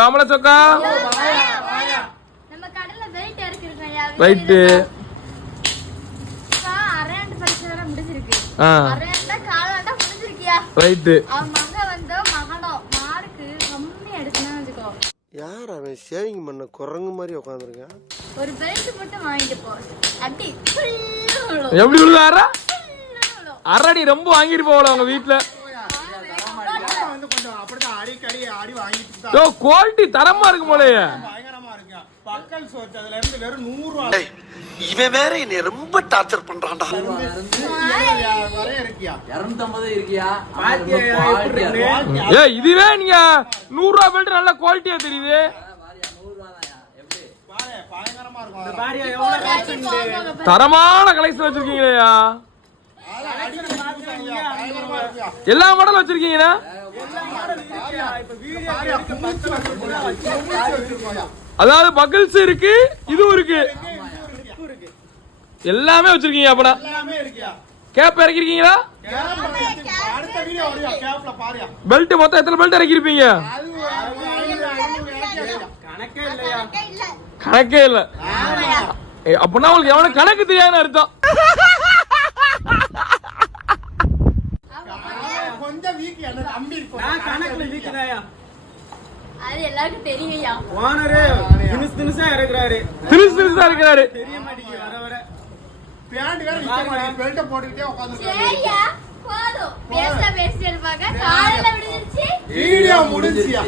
ஆமல சொக்கா நம்ம கடல்ல wait இறக்கிருக்கோம்யா. Right அரேண்ட் பரிசோட முடிஞ்சிருக்கு. ஆ அரேண்ட காலாண்டா முடிஞ்சிருக்கியா. ரைட் அவங்க வந்து மகனோ மார்க்கு கம்மி எடுக்கணும் வெச்சுக்கோ. யார் அவன் சேவிங் பண்ண குரங்கு மாதிரி உட்கார்ந்திருக்கான். ஒரு பெல்ட் மட்டும் வாங்கிட்டு போ. அடி எப்படி விழுவாரா அரடி ரொம்ப வாங்கிட்டு போகல உங்க வீட்டுல. குவாலிட்டி தரமா இருக்கு போலயே. இவன் வேற என்னை ரொம்ப டார்ச்சர் பண்றான்டா. இதுவே நீங்க 100 ரூபா பெல்ட் நல்ல குவாலிட்டியா தெரியுது. தரமான கலெக்ஷன் வச்சிருக்கீங்களா? எல்லா மாடல் வச்சிருக்கீங்களா? அதாவது பக்கிள்ஸ் இருக்கு, இதுவும் இருக்கு, எல்லாமே வச்சிருக்கீங்க. அப்பனா கேப் இறக்கிருக்கீங்களா? பெல்ட் மொத்தம் எத்தனை பெல்ட் இறக்கிருப்பீங்க? கணக்கே இல்ல. அப்படின்னா உங்களுக்கு எவனும் கணக்கு தெரியாதுன்னு அர்த்தம். அது எல்லாருக்கும் தெரியும்யா. ஓனரே தினுஸ் தினுசா இருக்கிறாரு. தெரிய மாட்டேங்குது வர வர. பேண்ட் வேற பெல்ட் போட்டுக்கிட்டே உட்கார்ந்திருக்காரு. சரியா போதும். பேச பேசிட்டு இருப்பாங்க. காலையில விடுஞ்சிருச்சு. வீடியோ முடிஞ்சியா?